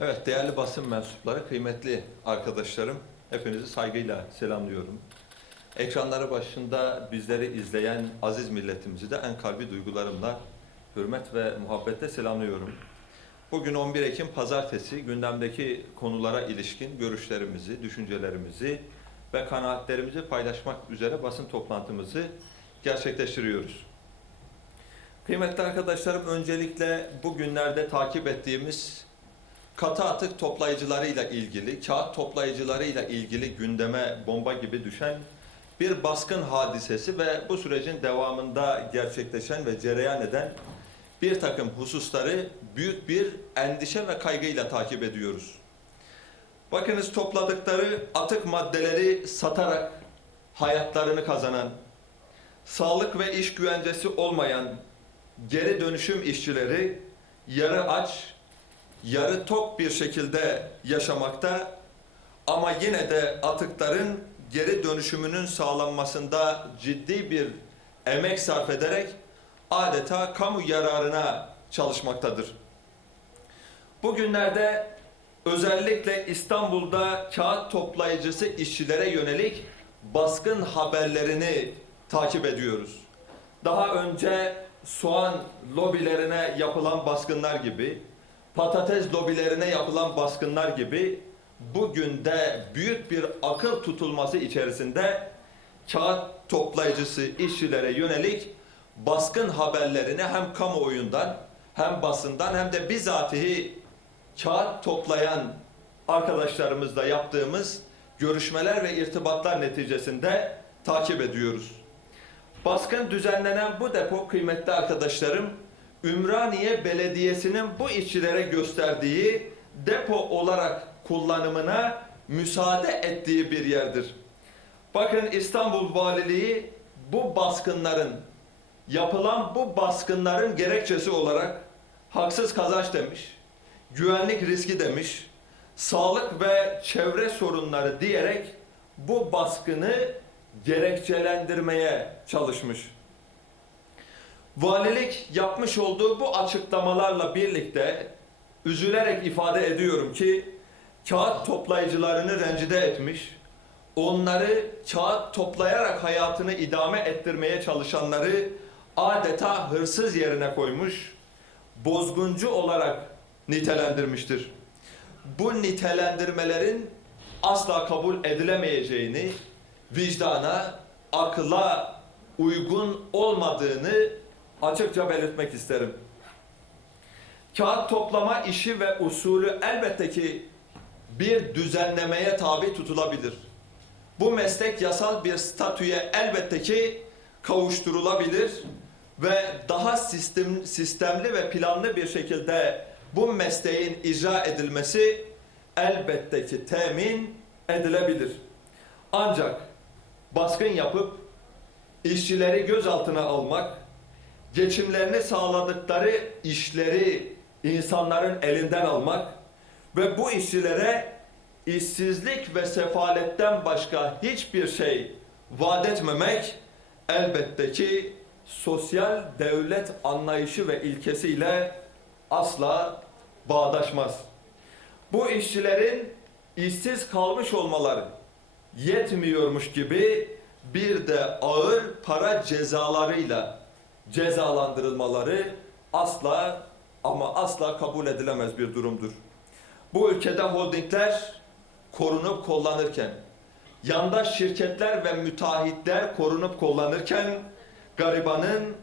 Evet, değerli basın mensupları, kıymetli arkadaşlarım, hepinizi saygıyla selamlıyorum. Ekranları başında bizleri izleyen aziz milletimizi de en kalbi duygularımla hürmet ve muhabbetle selamlıyorum. Bugün 11 Ekim Pazartesi gündemdeki konulara ilişkin görüşlerimizi, düşüncelerimizi ve kanaatlerimizi paylaşmak üzere basın toplantımızı gerçekleştiriyoruz. Kıymetli arkadaşlarım, öncelikle bugünlerde takip ettiğimiz katı atık toplayıcılarıyla ilgili, kağıt toplayıcılarıyla ilgili gündeme bomba gibi düşen bir baskın hadisesi ve bu sürecin devamında gerçekleşen ve cereyan eden bir takım hususları büyük bir endişe ve kaygıyla takip ediyoruz. Bakınız topladıkları atık maddeleri satarak hayatlarını kazanan, sağlık ve iş güvencesi olmayan geri dönüşüm işçileri yarı aç, yarı tok bir şekilde yaşamakta ama yine de atıkların geri dönüşümünün sağlanmasında ciddi bir emek sarf ederek adeta kamu yararına çalışmaktadır. Bugünlerde özellikle İstanbul'da kağıt toplayıcısı işçilere yönelik baskın haberlerini takip ediyoruz. Daha önce soğan lobilerine yapılan baskınlar gibi, patates lobilerine yapılan baskınlar gibi bugün de büyük bir akıl tutulması içerisinde kağıt toplayıcısı işçilere yönelik baskın haberlerini hem kamuoyundan hem basından hem de bizatihi kağıt toplayan arkadaşlarımızla yaptığımız görüşmeler ve irtibatlar neticesinde takip ediyoruz. Baskın düzenlenen bu depo kıymetli arkadaşlarım Ümraniye Belediyesi'nin bu işçilere gösterdiği depo olarak kullanımına müsaade ettiği bir yerdir. Bakın İstanbul Valiliği bu baskınların yapılan bu baskınların gerekçesi olarak haksız kazanç demiş, güvenlik riski demiş, sağlık ve çevre sorunları diyerek bu baskını gerekçelendirmeye çalışmış. Valilik yapmış olduğu bu açıklamalarla birlikte üzülerek ifade ediyorum ki kağıt toplayıcılarını rencide etmiş, onları kağıt toplayarak hayatını idame ettirmeye çalışanları adeta hırsız yerine koymuş, bozguncu olarak nitelendirmiştir. Bu nitelendirmelerin asla kabul edilemeyeceğini, vicdana, akla uygun olmadığını açıkça belirtmek isterim. Kağıt toplama işi ve usulü elbette ki bir düzenlemeye tabi tutulabilir. Bu meslek yasal bir statüye elbette ki kavuşturulabilir ve daha sistem, sistemli ve planlı bir şekilde bu mesleğin icra edilmesi elbette ki temin edilebilir. Ancak baskın yapıp işçileri gözaltına almak, geçimlerini sağladıkları işleri insanların elinden almak ve bu işçilere işsizlik ve sefaletten başka hiçbir şey vaat etmemek elbette ki sosyal devlet anlayışı ve ilkesiyle asla bağdaşmaz. Bu işçilerin işsiz kalmış olmaları yetmiyormuş gibi bir de ağır para cezalarıyla cezalandırılmaları asla ama asla kabul edilemez bir durumdur. Bu ülkede holdingler korunup kullanırken, yandaş şirketler ve müteahhitler korunup kullanırken, garibanın,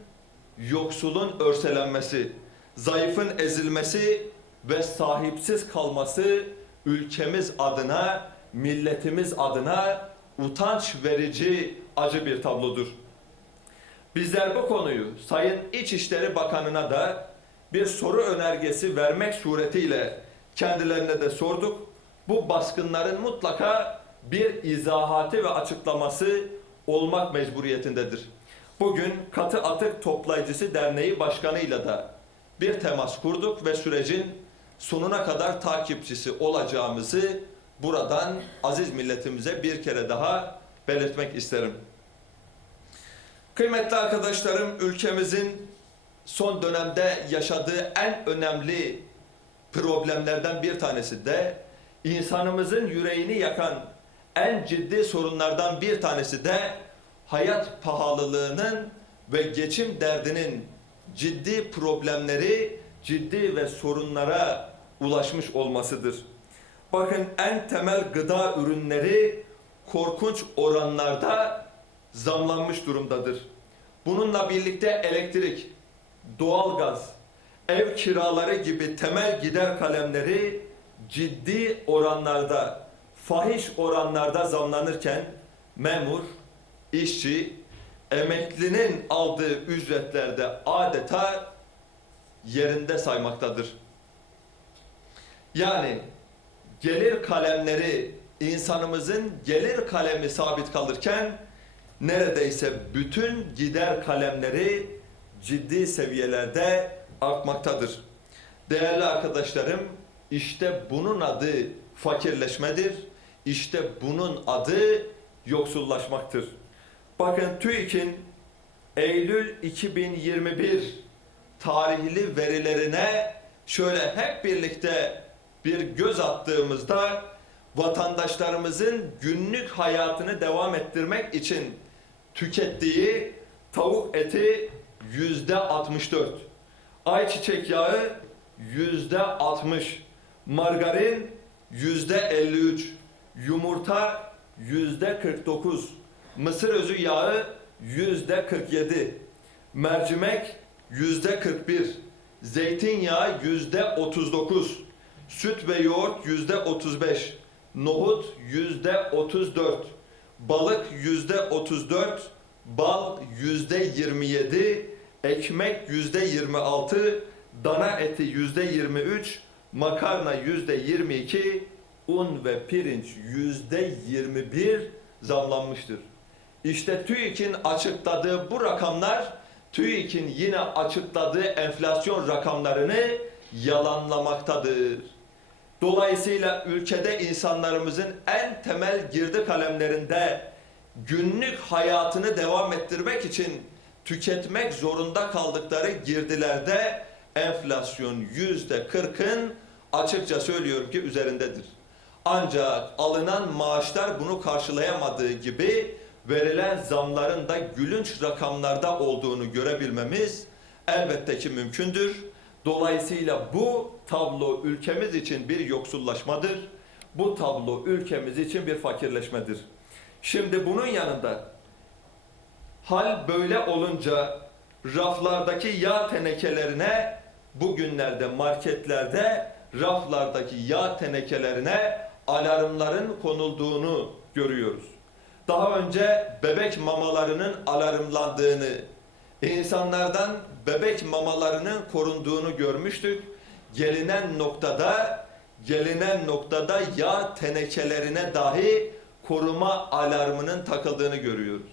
yoksulun örselenmesi, zayıfın ezilmesi ve sahipsiz kalması ülkemiz adına, milletimiz adına utanç verici acı bir tablodur. Bizler bu konuyu Sayın İçişleri Bakanı'na da bir soru önergesi vermek suretiyle kendilerine de sorduk. Bu baskınların mutlaka bir izahatı ve açıklaması olmak mecburiyetindedir. Bugün Katı Atık Toplayıcısı Derneği Başkanı'yla da bir temas kurduk ve sürecin sonuna kadar takipçisi olacağımızı buradan aziz milletimize bir kere daha belirtmek isterim. Kıymetli arkadaşlarım, ülkemizin son dönemde yaşadığı en önemli problemlerden bir tanesi de insanımızın yüreğini yakan en ciddi sorunlardan bir tanesi de hayat pahalılığının ve geçim derdinin ciddi problemleri, ciddi ve sorunlara ulaşmış olmasıdır. Bakın en temel gıda ürünleri korkunç oranlarda zamlanmış durumdadır. Bununla birlikte elektrik, doğalgaz, ev kiraları gibi temel gider kalemleri ciddi oranlarda, fahiş oranlarda zamlanırken memur, işçi, emeklinin aldığı ücretlerde adeta yerinde saymaktadır. Yani gelir kalemleri insanımızın gelir kalemi sabit kalırken neredeyse bütün gider kalemleri ciddi seviyelerde artmaktadır. Değerli arkadaşlarım, işte bunun adı fakirleşmedir. İşte bunun adı yoksullaşmaktır. Bakın TÜİK'in Eylül 2021 tarihli verilerine şöyle hep birlikte bir göz attığımızda vatandaşlarımızın günlük hayatını devam ettirmek için tükettiği tavuk eti yüzde 64, ayçiçek yağı yüzde 60, margarin yüzde 53, yumurta yüzde 49, mısır özü yağı yüzde 47, mercimek yüzde 41, zeytinyağı yüzde 39, süt ve yoğurt yüzde 35, nohut yüzde 34, balık yüzde 34, bal yüzde 27, ekmek yüzde 26, dana eti yüzde 23, makarna yüzde 22, un ve pirinç yüzde 21 zamlanmıştır. İşte TÜİK'in açıkladığı bu rakamlar TÜİK'in yine açıkladığı enflasyon rakamlarını yalanlamaktadır. Dolayısıyla ülkede insanlarımızın en temel girdi kalemlerinde günlük hayatını devam ettirmek için tüketmek zorunda kaldıkları girdilerde enflasyon yüzde kırkın açıkça söylüyorum ki üzerindedir. Ancak alınan maaşlar bunu karşılayamadığı gibi verilen zamların da gülünç rakamlarda olduğunu görebilmemiz elbette ki mümkündür. Dolayısıyla bu tablo ülkemiz için bir yoksullaşmadır. Bu tablo ülkemiz için bir fakirleşmedir. Şimdi bunun yanında hal böyle olunca raflardaki yağ tenekelerine bugünlerde marketlerde raflardaki yağ tenekelerine alarmların konulduğunu görüyoruz. Daha önce bebek mamalarının alarmlandığını, insanlardan bebek mamalarının korunduğunu görmüştük. Gelinen noktada gelinen noktada yağ tenekelerine dahi koruma alarmının takıldığını görüyoruz.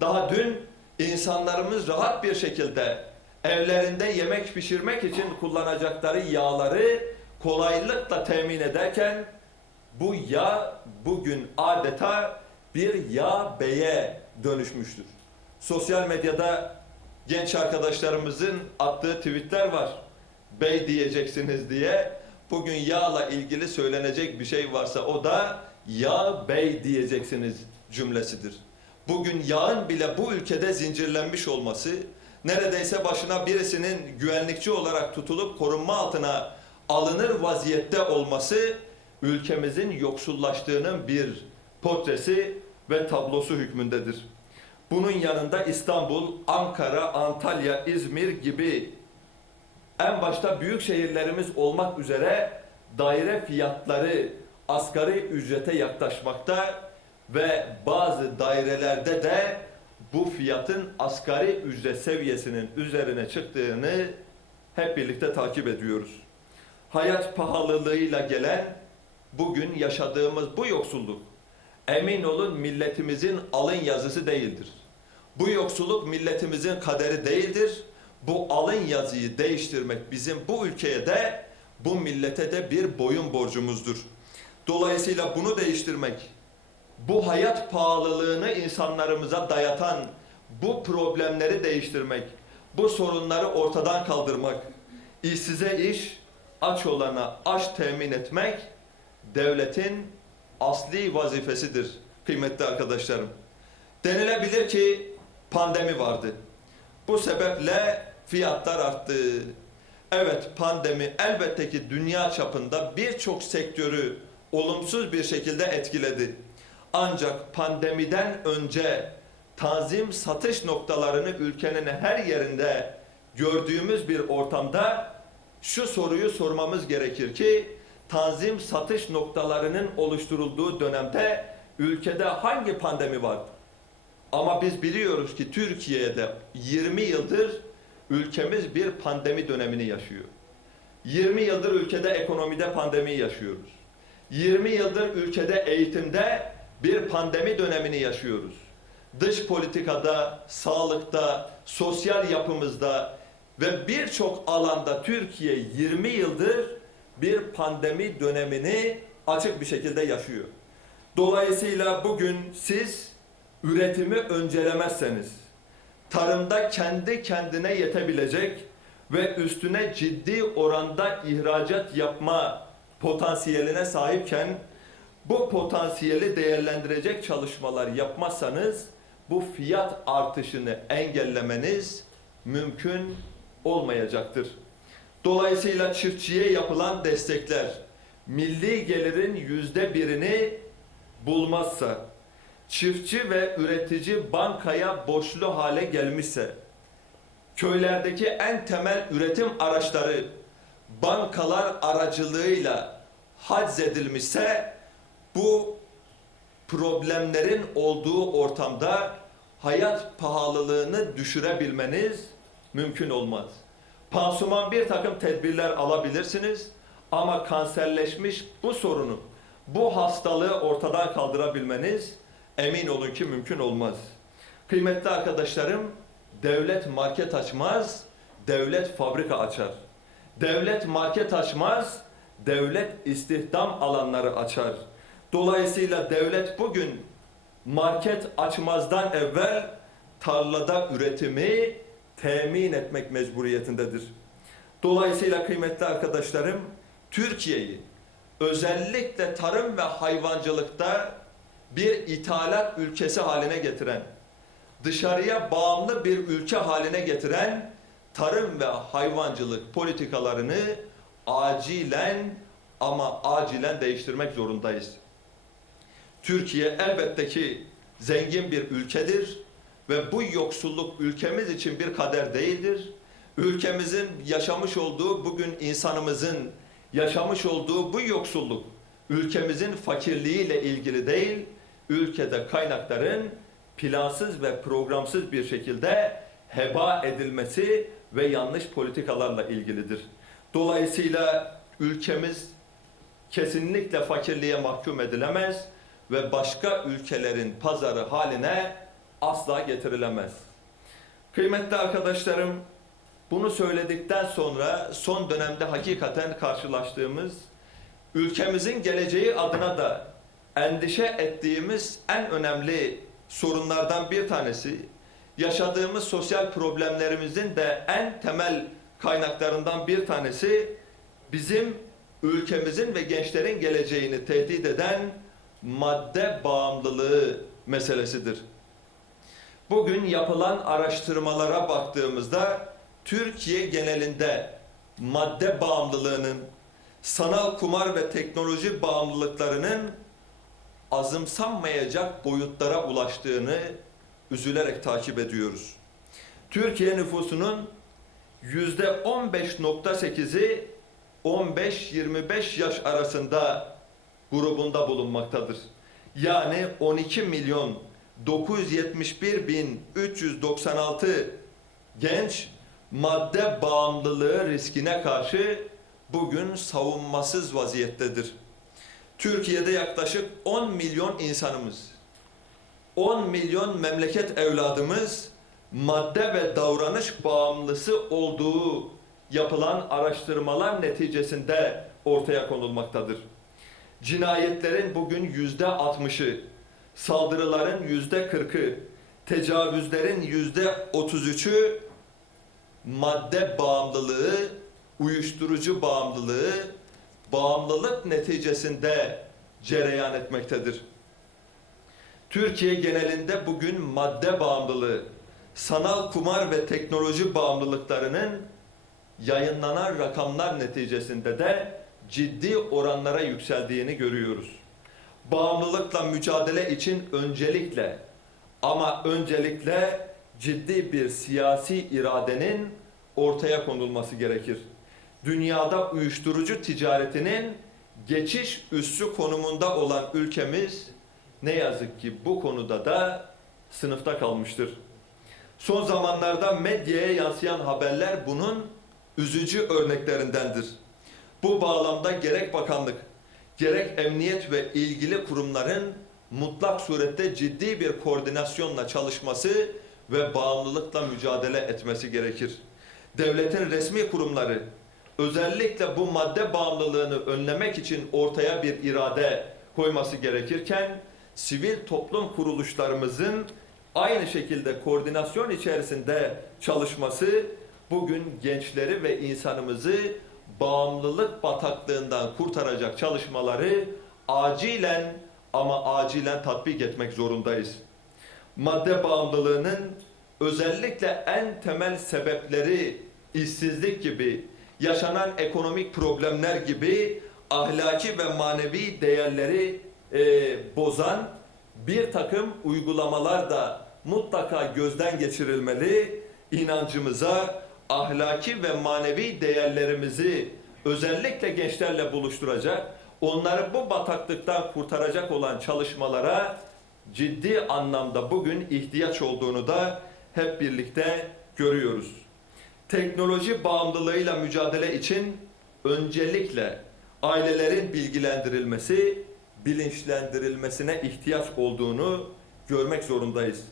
Daha dün insanlarımız rahat bir şekilde evlerinde yemek pişirmek için kullanacakları yağları kolaylıkla temin ederken bu yağ bugün adeta bir yağ beye dönüşmüştür. Sosyal medyada genç arkadaşlarımızın attığı tweetler var. Bey diyeceksiniz diye. Bugün yağla ilgili söylenecek bir şey varsa o da yağ bey diyeceksiniz cümlesidir. Bugün yağın bile bu ülkede zincirlenmiş olması, neredeyse başına birisinin güvenlikçi olarak tutulup korunma altına alınır vaziyette olması ülkemizin yoksullaştığının bir portresi ve tablosu hükmündedir. Bunun yanında İstanbul, Ankara, Antalya, İzmir gibi en başta büyük şehirlerimiz olmak üzere daire fiyatları asgari ücrete yaklaşmakta ve bazı dairelerde de bu fiyatın asgari ücret seviyesinin üzerine çıktığını hep birlikte takip ediyoruz. Hayat pahalılığıyla gelen bugün yaşadığımız bu yoksulluk emin olun milletimizin alın yazısı değildir. Bu yoksulluk milletimizin kaderi değildir. Bu alın yazıyı değiştirmek bizim bu ülkeye de bu millete de bir boyun borcumuzdur. Dolayısıyla bunu değiştirmek, bu hayat pahalılığını insanlarımıza dayatan bu problemleri değiştirmek, bu sorunları ortadan kaldırmak, işsize iş, aç olana aş temin etmek devletin asli vazifesidir kıymetli arkadaşlarım. Denilebilir ki pandemi vardı. Bu sebeple fiyatlar arttı. Evet pandemi elbette ki dünya çapında birçok sektörü olumsuz bir şekilde etkiledi. Ancak pandemiden önce tanzim satış noktalarını ülkenin her yerinde gördüğümüz bir ortamda şu soruyu sormamız gerekir ki tanzim satış noktalarının oluşturulduğu dönemde ülkede hangi pandemi vardı? Ama biz biliyoruz ki Türkiye'de 20 yıldır ülkemiz bir pandemi dönemini yaşıyor. 20 yıldır ülkede ekonomide pandemi yaşıyoruz. 20 yıldır ülkede eğitimde bir pandemi dönemini yaşıyoruz. Dış politikada, sağlıkta, sosyal yapımızda ve birçok alanda Türkiye 20 yıldır bir pandemi dönemini açık bir şekilde yaşıyor. Dolayısıyla bugün siz üretimi öncelemezseniz, tarımda kendi kendine yetebilecek ve üstüne ciddi oranda ihracat yapma potansiyeline sahipken bu potansiyeli değerlendirecek çalışmalar yapmazsanız bu fiyat artışını engellemeniz mümkün olmayacaktır. Dolayısıyla çiftçiye yapılan destekler milli gelirin yüzde birini bulmazsa, çiftçi ve üretici bankaya borçlu hale gelmişse, köylerdeki en temel üretim araçları bankalar aracılığıyla haczedilmişse, bu problemlerin olduğu ortamda hayat pahalılığını düşürebilmeniz mümkün olmaz. Pansuman bir takım tedbirler alabilirsiniz ama kanserleşmiş bu sorunu, bu hastalığı ortadan kaldırabilmeniz emin olun ki mümkün olmaz. Kıymetli arkadaşlarım, devlet market açmaz, devlet fabrika açar. Devlet market açmaz, devlet istihdam alanları açar. Dolayısıyla devlet bugün market açmazdan evvel tarlada üretimi temin etmek mecburiyetindedir. Dolayısıyla kıymetli arkadaşlarım, Türkiye'yi özellikle tarım ve hayvancılıkta bir ithalat ülkesi haline getiren, dışarıya bağımlı bir ülke haline getiren tarım ve hayvancılık politikalarını acilen ama acilen değiştirmek zorundayız. Türkiye elbette ki zengin bir ülkedir ve bu yoksulluk ülkemiz için bir kader değildir. Ülkemizin yaşamış olduğu bugün insanımızın yaşamış olduğu bu yoksulluk ülkemizin fakirliğiyle ilgili değil, ülkede kaynakların plansız ve programsız bir şekilde heba edilmesi ve yanlış politikalarla ilgilidir. Dolayısıyla ülkemiz kesinlikle fakirliğe mahkum edilemez ve başka ülkelerin pazarı haline asla getirilemez. Kıymetli arkadaşlarım, bunu söyledikten sonra son dönemde hakikaten karşılaştığımız ülkemizin geleceği adına da endişe ettiğimiz en önemli sorunlardan bir tanesi yaşadığımız sosyal problemlerimizin de en temel kaynaklarından bir tanesi bizim ülkemizin ve gençlerin geleceğini tehdit eden madde bağımlılığı meselesidir. Bugün yapılan araştırmalara baktığımızda Türkiye genelinde madde bağımlılığının, sanal kumar ve teknoloji bağımlılıklarının azımsanmayacak boyutlara ulaştığını üzülerek takip ediyoruz. Türkiye nüfusunun yüzde 15.8'i 15-25 yaş arasında grubunda bulunmaktadır. Yani 12 milyon 971 bin 396 genç madde bağımlılığı riskine karşı bugün savunmasız vaziyettedir. Türkiye'de yaklaşık 10 milyon insanımız, 10 milyon memleket evladımız madde ve davranış bağımlısı olduğu yapılan araştırmalar neticesinde ortaya konulmaktadır. Cinayetlerin bugün yüzde 60'ı, saldırıların yüzde 40'ı, tecavüzlerin yüzde 33'ü madde bağımlılığı uyuşturucu bağımlılığı bağımlılık neticesinde cereyan etmektedir. Türkiye genelinde bugün madde bağımlılığı, sanal kumar ve teknoloji bağımlılıklarının yayınlanan rakamlar neticesinde de ciddi oranlara yükseldiğini görüyoruz. Bağımlılıkla mücadele için öncelikle ama öncelikle ciddi bir siyasi iradenin ortaya konulması gerekir. Dünyada uyuşturucu ticaretinin geçiş üssü konumunda olan ülkemiz ne yazık ki bu konuda da sınıfta kalmıştır. Son zamanlarda medyaya yansıyan haberler bunun üzücü örneklerindendir. Bu bağlamda gerek bakanlık, gerek emniyet ve ilgili kurumların mutlak surette ciddi bir koordinasyonla çalışması ve bağımlılıkla mücadele etmesi gerekir. Devletin resmi kurumları özellikle bu madde bağımlılığını önlemek için ortaya bir irade koyması gerekirken sivil toplum kuruluşlarımızın aynı şekilde koordinasyon içerisinde çalışması bugün gençleri ve insanımızı bağımlılık bataklığından kurtaracak çalışmaları acilen ama acilen tatbik etmek zorundayız. Madde bağımlılığının özellikle en temel sebepleri işsizlik gibi, yaşanan ekonomik problemler gibi ahlaki ve manevi değerleri e, bozan bir takım uygulamalar da mutlaka gözden geçirilmeli. İnancımıza, ahlaki ve manevi değerlerimizi özellikle gençlerle buluşturacak, onları bu bataklıktan kurtaracak olan çalışmalara ciddi anlamda bugün ihtiyaç olduğunu da hep birlikte görüyoruz. Teknoloji bağımlılığıyla mücadele için öncelikle ailelerin bilgilendirilmesi, bilinçlendirilmesine ihtiyaç olduğunu görmek zorundayız.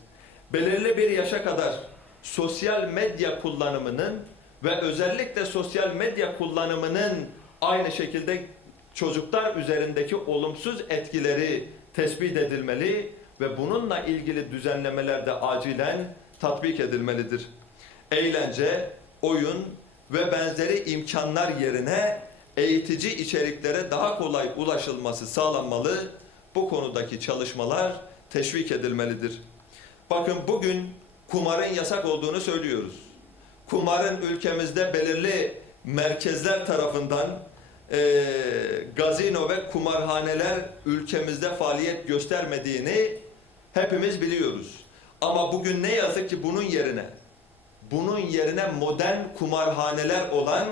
Belirli bir yaşa kadar sosyal medya kullanımının ve özellikle sosyal medya kullanımının aynı şekilde çocuklar üzerindeki olumsuz etkileri tespit edilmeli ve bununla ilgili düzenlemeler de acilen tatbik edilmelidir. Eğlence, oyun ve benzeri imkanlar yerine eğitici içeriklere daha kolay ulaşılması sağlanmalı. Bu konudaki çalışmalar teşvik edilmelidir. Bakın bugün kumarın yasak olduğunu söylüyoruz. Kumarın ülkemizde belirli merkezler tarafından e, gazino ve kumarhaneler ülkemizde faaliyet göstermediğini hepimiz biliyoruz. Ama bugün ne yazık ki bunun yerine bunun yerine modern kumarhaneler olan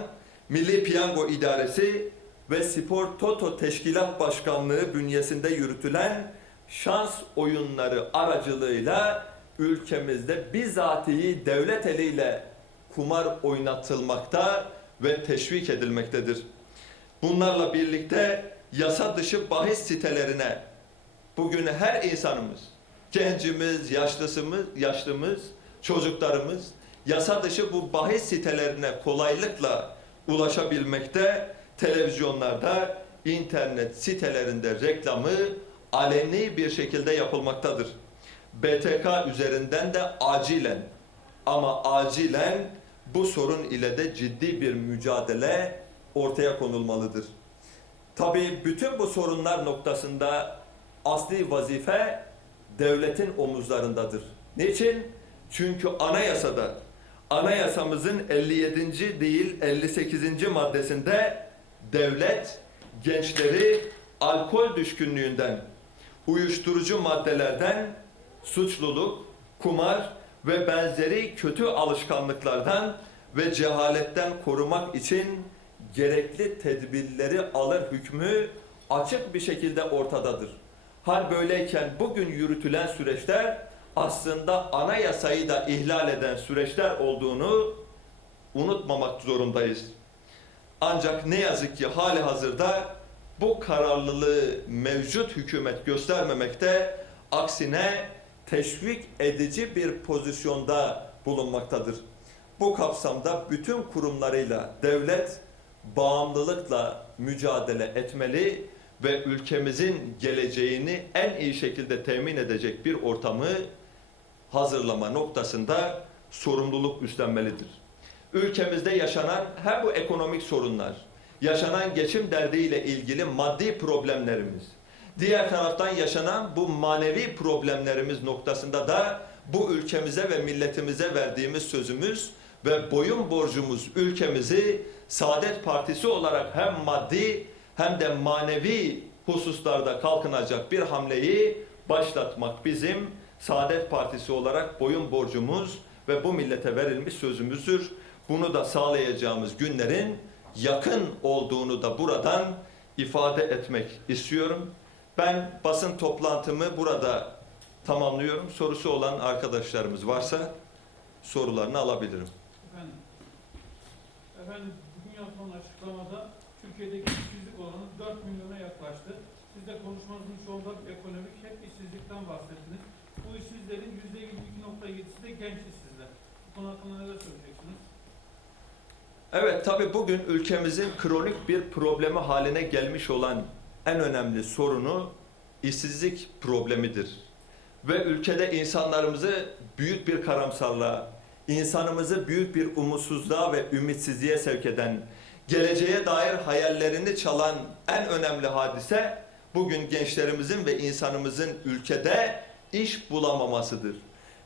Milli Piyango İdaresi ve Spor Toto Teşkilat Başkanlığı bünyesinde yürütülen şans oyunları aracılığıyla ülkemizde bizatihi devlet eliyle kumar oynatılmakta ve teşvik edilmektedir. Bunlarla birlikte yasa dışı bahis sitelerine bugün her insanımız, gencimiz, yaşlısımız, yaşlımız, çocuklarımız yasa dışı bu bahis sitelerine kolaylıkla ulaşabilmekte, televizyonlarda, internet sitelerinde reklamı aleni bir şekilde yapılmaktadır. BTK üzerinden de acilen ama acilen bu sorun ile de ciddi bir mücadele ortaya konulmalıdır. Tabii bütün bu sorunlar noktasında asli vazife devletin omuzlarındadır. Niçin? Çünkü anayasada, anayasamızın 57. değil 58. maddesinde devlet gençleri alkol düşkünlüğünden, uyuşturucu maddelerden, suçluluk, kumar ve benzeri kötü alışkanlıklardan ve cehaletten korumak için gerekli tedbirleri alır hükmü açık bir şekilde ortadadır. Hal böyleyken bugün yürütülen süreçler aslında anayasayı da ihlal eden süreçler olduğunu unutmamak zorundayız. Ancak ne yazık ki hali hazırda bu kararlılığı mevcut hükümet göstermemekte, aksine teşvik edici bir pozisyonda bulunmaktadır. Bu kapsamda bütün kurumlarıyla devlet bağımlılıkla mücadele etmeli ve ülkemizin geleceğini en iyi şekilde temin edecek bir ortamı hazırlama noktasında sorumluluk üstlenmelidir. ülkemizde yaşanan hem bu ekonomik sorunlar, yaşanan geçim derdiyle ilgili maddi problemlerimiz, diğer taraftan yaşanan bu manevi problemlerimiz noktasında da bu ülkemize ve milletimize verdiğimiz sözümüz ve boyun borcumuz ülkemizi Saadet Partisi olarak hem maddi hem de manevi hususlarda kalkınacak bir hamleyi başlatmak bizim Saadet Partisi olarak boyun borcumuz ve bu millete verilmiş sözümüzdür. Bunu da sağlayacağımız günlerin yakın olduğunu da buradan ifade etmek istiyorum. Ben basın toplantımı burada tamamlıyorum. Sorusu olan arkadaşlarımız varsa sorularını alabilirim. Efendim, efendim bugün yapılan açıklamada Türkiye'deki işsizlik oranı 4 milyona yaklaştı. Siz de konuşmanızın çoğunda ekonomik hep işsizlikten bahsettiniz. Bu işsizlerin %22.7'si de genç işsizler. Bu konu hakkında neler söyleyeceksiniz? Evet tabi bugün ülkemizin kronik bir problemi haline gelmiş olan en önemli sorunu işsizlik problemidir. Ve ülkede insanlarımızı büyük bir karamsarlığa, insanımızı büyük bir umutsuzluğa ve ümitsizliğe sevk eden, geleceğe dair hayallerini çalan en önemli hadise bugün gençlerimizin ve insanımızın ülkede iş bulamamasıdır.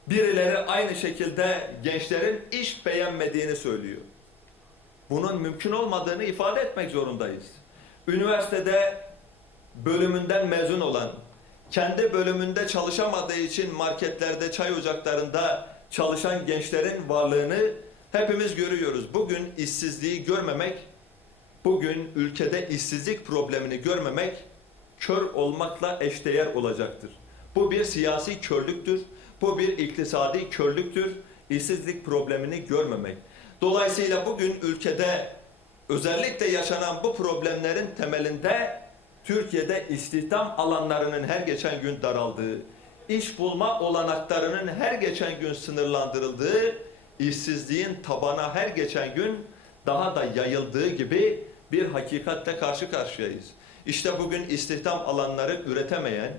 Birileri aynı şekilde gençlerin iş beğenmediğini söylüyor. Bunun mümkün olmadığını ifade etmek zorundayız. Üniversitede bölümünden mezun olan, kendi bölümünde çalışamadığı için marketlerde, çay ocaklarında çalışan gençlerin varlığını hepimiz görüyoruz. Bugün işsizliği görmemek, bugün ülkede işsizlik problemini görmemek kör olmakla eşdeğer olacaktır. Bu bir siyasi körlüktür, bu bir iktisadi körlüktür, işsizlik problemini görmemek. Dolayısıyla bugün ülkede özellikle yaşanan bu problemlerin temelinde Türkiye'de istihdam alanlarının her geçen gün daraldığı, iş bulma olanaklarının her geçen gün sınırlandırıldığı, işsizliğin tabana her geçen gün daha da yayıldığı gibi bir hakikatle karşı karşıyayız. İşte bugün istihdam alanları üretemeyen,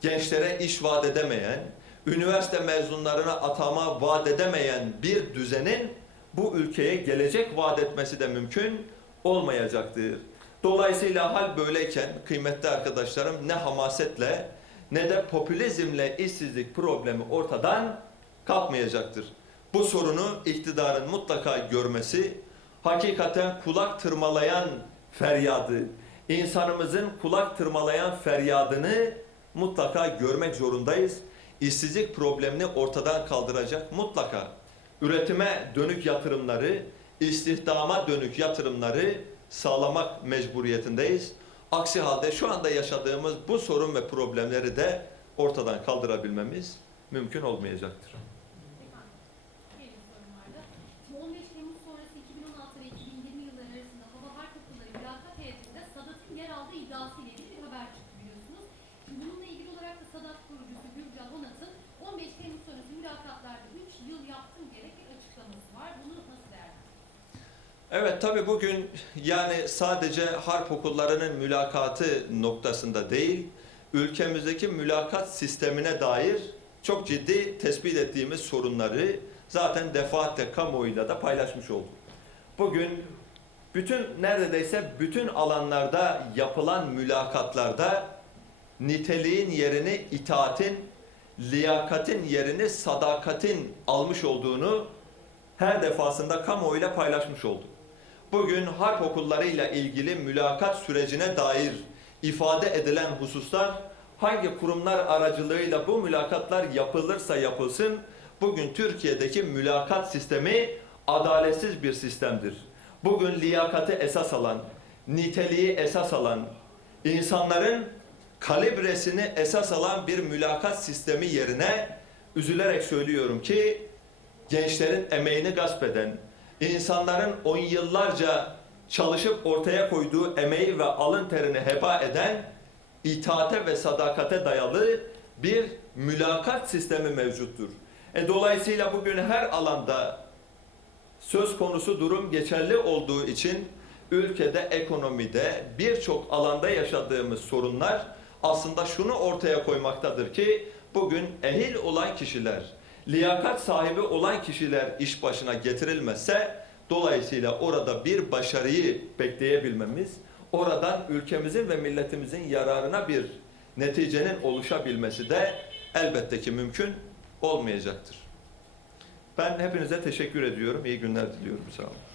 gençlere iş vaat edemeyen, üniversite mezunlarına atama vaat edemeyen bir düzenin bu ülkeye gelecek vaat etmesi de mümkün olmayacaktır. Dolayısıyla hal böyleyken kıymetli arkadaşlarım ne hamasetle ne de popülizmle işsizlik problemi ortadan kalkmayacaktır. Bu sorunu iktidarın mutlaka görmesi, hakikaten kulak tırmalayan feryadı, insanımızın kulak tırmalayan feryadını mutlaka görmek zorundayız. İşsizlik problemini ortadan kaldıracak mutlaka üretime dönük yatırımları, istihdama dönük yatırımları sağlamak mecburiyetindeyiz. Aksi halde şu anda yaşadığımız bu sorun ve problemleri de ortadan kaldırabilmemiz mümkün olmayacaktır. Efendim, benim sorum vardı. Şimdi 15 Temmuz sonrası 2016 ve 2020 yılları arasında Hava Harp Okulları mülakat heyetinde Sadat'ın yer aldığı iddiasıyla ilgili bir haber çıktı biliyorsunuz. Şimdi bununla ilgili olarak da Sadat kurucusu Gürcan Onat'ın 15 Temmuz sonrası mülakatlarda 3 yıl yaptım diyerek bir açıklaması var. Bunu nasıl değerlendiriyorsunuz? Evet tabi bugün yani sadece harp okullarının mülakatı noktasında değil, ülkemizdeki mülakat sistemine dair çok ciddi tespit ettiğimiz sorunları zaten defaatle kamuoyuyla da paylaşmış olduk. Bugün bütün neredeyse bütün alanlarda yapılan mülakatlarda niteliğin yerini itaatin, liyakatin yerini sadakatin almış olduğunu her defasında kamuoyuyla paylaşmış olduk. Bugün harp okullarıyla ilgili mülakat sürecine dair ifade edilen hususlar hangi kurumlar aracılığıyla bu mülakatlar yapılırsa yapılsın bugün Türkiye'deki mülakat sistemi adaletsiz bir sistemdir. Bugün liyakati esas alan, niteliği esas alan, insanların kalibresini esas alan bir mülakat sistemi yerine üzülerek söylüyorum ki gençlerin emeğini gasp eden, insanların on yıllarca çalışıp ortaya koyduğu emeği ve alın terini heba eden, itaate ve sadakate dayalı bir mülakat sistemi mevcuttur. E, dolayısıyla bugün her alanda söz konusu durum geçerli olduğu için ülkede, ekonomide birçok alanda yaşadığımız sorunlar aslında şunu ortaya koymaktadır ki bugün ehil olan kişiler, liyakat sahibi olan kişiler iş başına getirilmezse Dolayısıyla orada bir başarıyı bekleyebilmemiz, oradan ülkemizin ve milletimizin yararına bir neticenin oluşabilmesi de elbette ki mümkün olmayacaktır. Ben hepinize teşekkür ediyorum. İyi günler diliyorum. Sağ olun.